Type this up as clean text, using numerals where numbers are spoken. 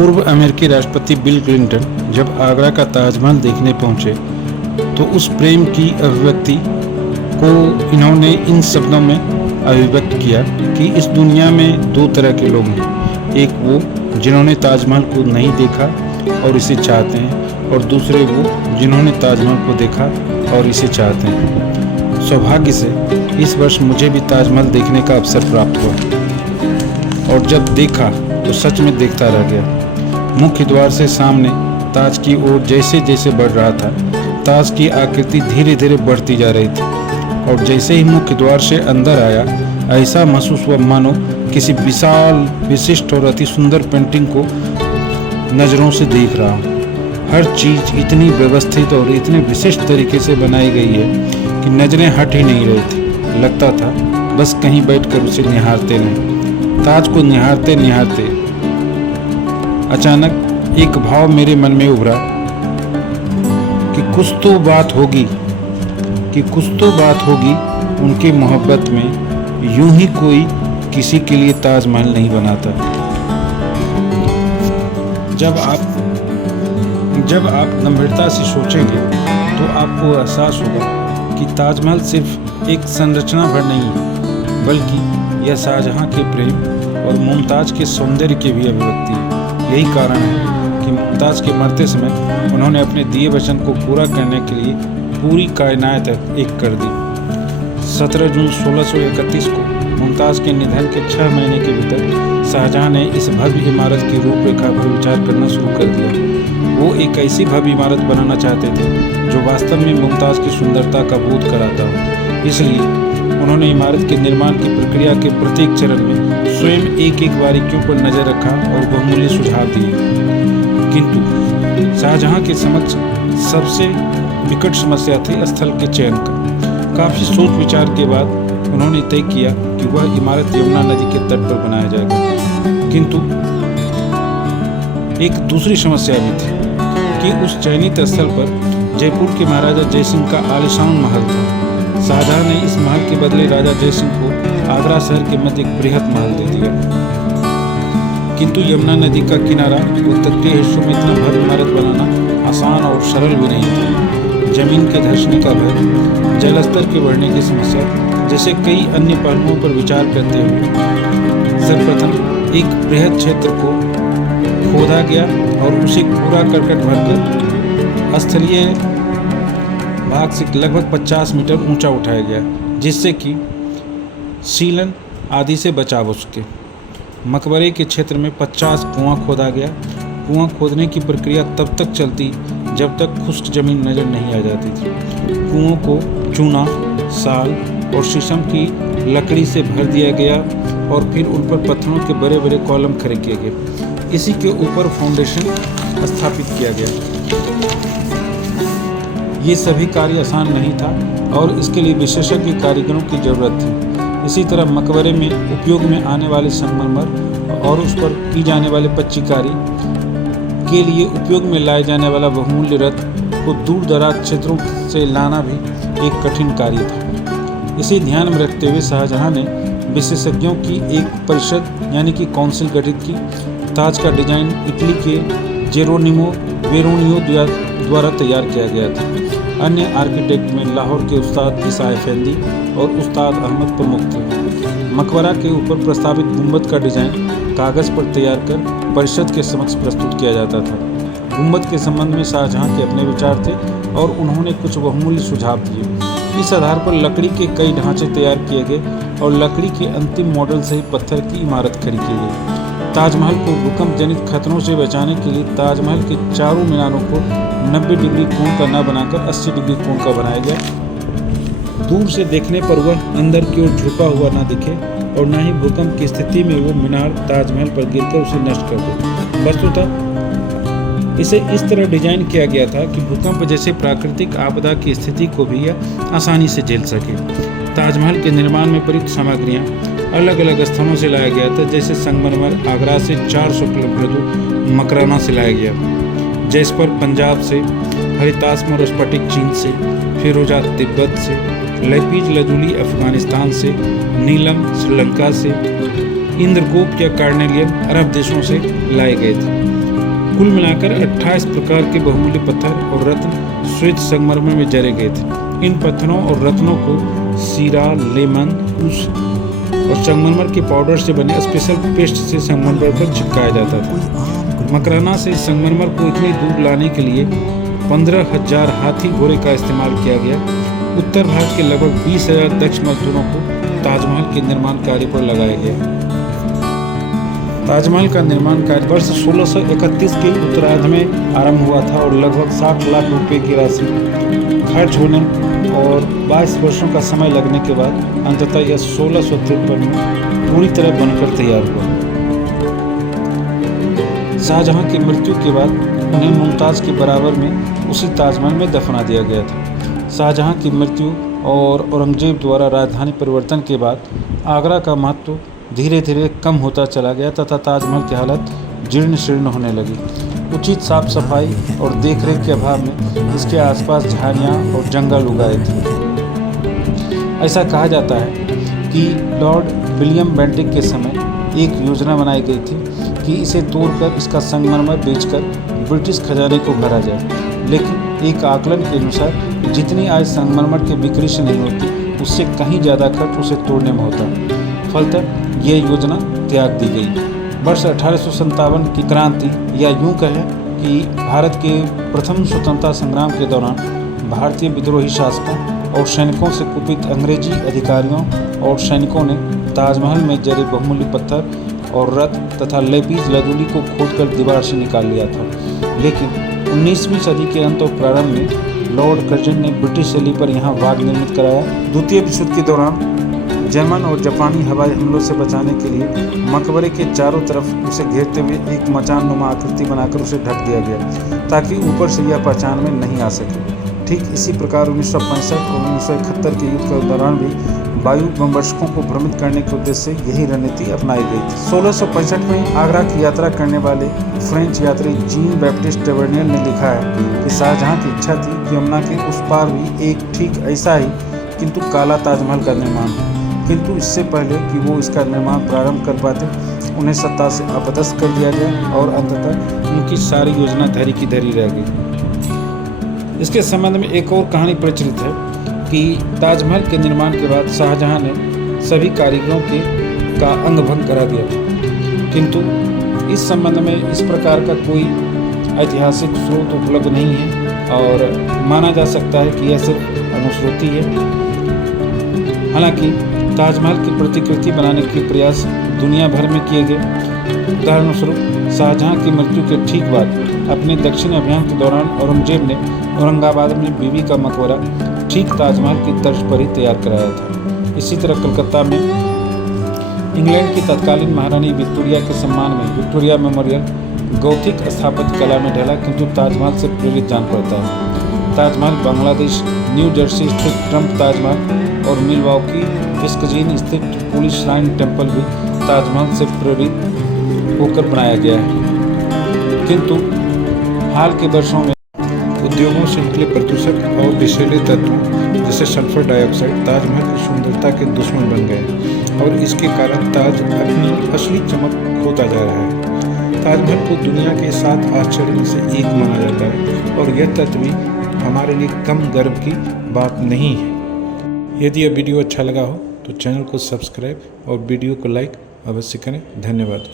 पूर्व अमेरिकी राष्ट्रपति बिल क्लिंटन जब आगरा का ताजमहल देखने पहुंचे तो उस प्रेम की अभिव्यक्ति को इन्होंने इन शब्दों में अभिव्यक्त किया कि इस दुनिया में दो तरह के लोग हैं, एक वो जिन्होंने ताजमहल को नहीं देखा और इसे चाहते हैं, और दूसरे वो जिन्होंने ताजमहल को देखा और इसे चाहते हैं। सौभाग्य से इस वर्ष मुझे भी ताजमहल देखने का अवसर प्राप्त हुआ और जब देखा तो सच में देखता रह गया। मुख्य द्वार से सामने ताज की ओर जैसे जैसे बढ़ रहा था, ताज की आकृति धीरे धीरे बढ़ती जा रही थी और जैसे ही मुख्य द्वार से अंदर आया, ऐसा महसूस हुआ मानो किसी विशाल, विशिष्ट और अति सुंदर पेंटिंग को नज़रों से देख रहा हूँ। हर चीज़ इतनी व्यवस्थित और इतने विशिष्ट तरीके से बनाई गई है कि नज़रें हट ही नहीं रही थी। लगता था बस कहीं बैठकर उसे निहारते रहें। ताज को निहारते निहारते अचानक एक भाव मेरे मन में उभरा कि कुछ तो बात होगी उनकी मोहब्बत में। यूं ही कोई किसी के लिए ताजमहल नहीं बनाता। जब आप गंभीरता से सोचेंगे तो आपको एहसास होगा कि ताजमहल सिर्फ एक संरचना भर नहीं है, बल्कि यह शाहजहां के प्रेम और मुमताज़ के सौंदर्य की भी अभिव्यक्ति है। यही कारण है कि मुमताज़ के मरते समय उन्होंने अपने दिए वचन को पूरा करने के लिए पूरी कायनात एक कर दी। 17 जून 1631 को मुमताज़ के निधन के 6 महीने के भीतर शाहजहां ने इस भव्य इमारत की रूपरेखा पर विचार करना शुरू कर दिया। वो एक ऐसी भव्य इमारत बनाना चाहते थे जो वास्तव में मुमताज़ की सुंदरता का बोध कराता हो। इसलिए उन्होंने इमारत के निर्माण की प्रक्रिया के प्रत्येक चरण में स्वयं एक एक बारीकियों पर नज़र रखा और बहुमूल्य सुझाव दिए। किंतु शाहजहां के समक्ष सबसे विकट समस्या थी स्थल के चयन का। काफ़ी सोच विचार के बाद उन्होंने तय किया कि वह इमारत यमुना नदी के तट पर बनाया जाएगा। किंतु एक दूसरी समस्या भी थी कि उस चयनित स्थल पर जयपुर के महाराजा जयसिंह का आलीशान महल था। शाहजहां ने इस महल के बदले राजा जयसिंह को आगरा शहर के मध्य एक बृहद महल दे दिया। किंतु यमुना नदी का किनारा और तटीय हिस्सों में इतना भव्य इमारत बनाना आसान और सरल भी नहीं था। जमीन के धंसने का भय, जल स्तर के बढ़ने की समस्या जैसे कई अन्य पहलुओं पर विचार करते हुए सर्वप्रथम एक बृहद क्षेत्र को खोदा गया और उसे पूरा करकट भरकर स्थलीय भाग से लगभग 50 मीटर ऊंचा उठाया गया, जिससे कि सीलन आदि से बचाव हो सके। मकबरे के क्षेत्र में 50 कुआं खोदा गया। कुआं खोदने की प्रक्रिया तब तक चलती जब तक खुश्क जमीन नजर नहीं आ जाती थी। कुओं को चूना, साल और शीशम की लकड़ी से भर दिया गया और फिर उन पर पत्थरों के बड़े बड़े कॉलम खड़े किए गए। इसी के ऊपर फाउंडेशन स्थापित किया गया। ये सभी कार्य आसान नहीं था और इसके लिए विशेषज्ञ कारीगरों की जरूरत थी। इसी तरह मकबरे में उपयोग में आने वाले संगमरमर और उस पर की जाने वाले पच्चीकारी के लिए उपयोग में लाए जाने वाला बहुमूल्य रत्न को दूर दराज क्षेत्रों से लाना भी एक कठिन कार्य था। इसे ध्यान में रखते हुए शाहजहां ने विशेषज्ञों की एक परिषद यानी कि काउंसिल गठित की। ताज का डिजाइन इटली के जेरोनिमो वेरोनियो द्वारा तैयार किया गया था। अन्य आर्किटेक्ट में लाहौर के उस्ताद ईसा एफेंदी और उस्ताद अहमद प्रमुख थे। मकबरा के ऊपर प्रस्तावित गुंबद का डिजाइन कागज़ पर तैयार कर परिषद के समक्ष प्रस्तुत किया जाता था। गुंबद के संबंध में शाहजहां के अपने विचार थे और उन्होंने कुछ बहुमूल्य सुझाव दिए। इस आधार पर लकड़ी के कई ढांचे तैयार किए गए और लकड़ी के अंतिम मॉडल से ही पत्थर की इमारत खड़ी की गई। ताजमहल को भूकंप जनित खतरों से बचाने के लिए ताजमहल के चारों मीनारों को 90 डिग्री कोण का न बनाकर 80 डिग्री कोण का बनाया गया। दूर से देखने पर वह अंदर की ओर झुका हुआ न दिखे और न ही भूकंप की स्थिति में वो मीनार ताजमहल पर गिरकर उसे नष्ट कर दे। वस्तुतः इसे इस तरह डिजाइन किया गया था कि भूकंप जैसे प्राकृतिक आपदा की स्थिति को भी यह आसानी से झेल सके। ताजमहल के निर्माण में प्रयुक्त सामग्रियाँ अलग अलग स्थानों से लाया गया था। जैसे संगमरमर आगरा से 400 किलोमीटर दूर मकराना से लाया गया, जैसपर पंजाब से, हरितासम और स्फटिक चीन से, फिरोजा तिब्बत से, लेपीज लजुली अफगानिस्तान से, नीलम श्रीलंका से, इंद्रगोप या कार्नेलियन अरब देशों से लाए गए थे। कुल मिलाकर 28 प्रकार के बहुमूल्य पत्थर और रत्न श्वेत संगमरमर में जरे गए थे। इन पत्थरों और रत्नों को सीरा, लेमन और संगमरमर के पाउडर से बने स्पेशल पेस्ट से संगमरमर पर चिपकाया जाता था। मकराना से संगमरमर को इतनी दूर लाने के लिए 15,000 हाथी घोड़े का इस्तेमाल किया गया। उत्तर भारत के लगभग 20,000 दक्ष मजदूरों को ताजमहल के निर्माण कार्य पर लगाया गया। ताजमहल का निर्माण कार्य वर्ष 1631 के उत्तरार्ध में आरंभ हुआ था और लगभग 60 लाख रुपए की राशि खर्च होने और 22 वर्षों का समय लगने के बाद अंततः यह 1653 में पूरी तरह बनकर तैयार हुआ। शाहजहां की मृत्यु के बाद उन्हें मुमताज़ के बराबर में उसी ताजमहल में दफना दिया गया था। शाहजहां की मृत्यु और औरंगजेब द्वारा राजधानी परिवर्तन के बाद आगरा का महत्व धीरे धीरे कम होता चला गया तथा ताजमहल की हालत जीर्ण शीर्ण होने लगी। उचित साफ सफाई और देखरेख के अभाव में इसके आसपास झाड़ियाँ और जंगल उगाए थे। ऐसा कहा जाता है कि लॉर्ड विलियम बेंटिक के समय एक योजना बनाई गई थी कि इसे तोड़कर इसका संगमरमर बेचकर ब्रिटिश खजाने को भरा जाए, लेकिन एक आकलन के अनुसार जितनी आय संगमरमर के बिक्री से नहीं होती उससे कहीं ज़्यादा खर्च उसे तोड़ने में होता। फलतः यह योजना त्याग दी गई। वर्ष 1857 की क्रांति या यूं कहें कि भारत के प्रथम स्वतंत्रता संग्राम के दौरान भारतीय विद्रोही शासकों और सैनिकों से कुपित अंग्रेजी अधिकारियों और सैनिकों ने ताजमहल में जड़े बहुमूल्य पत्थर और रत्न तथा लेपीज लदुली को खोदकर दीवार से निकाल लिया था। लेकिन 19वीं सदी के अंत और प्रारंभ में लॉर्ड कर्जन ने ब्रिटिश शैली पर यहाँ बाग निर्मित कराया। द्वितीय विश्व युद्ध के दौरान जर्मन और जापानी हवाई हमलों से बचाने के लिए मकबरे के चारों तरफ उसे घेरते हुए एक मचान नुमा आकृति बनाकर उसे ढक दिया गया ताकि ऊपर से यह पहचान में नहीं आ सके। ठीक इसी प्रकार 1965 और 1971 के युद्ध के दौरान भी वायु बमवर्षकों को भ्रमित करने के उद्देश्य से यही रणनीति अपनाई गई थी। 1665 में आगरा की यात्रा करने वाले फ्रेंच यात्री जीन बैप्टिस्ट टेवर्नियर ने लिखा है कि शाहजहां की इच्छा थी कि यमुना के उस पार भी एक ठीक ऐसा ही किंतु काला ताजमहल का निर्माण हो, किंतु इससे पहले कि वो इसका निर्माण प्रारंभ कर पाते उन्हें सत्ता से अपदस्थ कर दिया गया और अंततः उनकी सारी योजना धरी की धरी रह गई। इसके संबंध में एक और कहानी प्रचलित है कि ताजमहल के निर्माण के बाद शाहजहां ने सभी कारीगरों का अंग भंग करा दिया था, किंतु इस संबंध में इस प्रकार का कोई ऐतिहासिक स्रोत उपलब्ध नहीं है और माना जा सकता है कि यह सिर्फ अनुश्रुति है। हालांकि ताजमहल की प्रतिकृति बनाने के प्रयास दुनिया भर में किए गए। उदाहरण स्वरूप शाहजहां की मृत्यु के ठीक बाद अपने दक्षिण अभियान के दौरान औरंगजेब ने औरंगाबाद में बीबी का मकबरा ठीक ताजमहल की तर्ज पर ही तैयार कराया था। इसी तरह कलकत्ता में इंग्लैंड की तत्कालीन महारानी विक्टोरिया के सम्मान में विक्टोरिया मेमोरियल गौथिक स्थापत्य कला में ढला, किंतु ताजमहल से प्रेरित जान पड़ता है। ताजमहल बांग्लादेश, न्यू जर्सी स्थित ट्रम्प ताजमहल और मिलवॉकी विस्कॉन्सिन स्थित पुलिस श्राइन टेम्पल भी ताजमहल से प्रेरित होकर बनाया गया है, किंतु हाल के वर्षों में उद्योगों से निकले प्रदूषक और विषैले तत्वों जैसे सल्फर डाइऑक्साइड ताजमहल की सुंदरता के दुश्मन बन गए और इसके कारण ताज अपनी असली चमक खोता जा रहा है। ताजमहल को दुनिया के 7 आश्चर्य में से एक माना जाता है और यह तथ्य भी हमारे लिए कम गर्व की बात नहीं है। यदि यह वीडियो अच्छा लगा हो तो चैनल को सब्सक्राइब और वीडियो को लाइक अवश्य करें। धन्यवाद।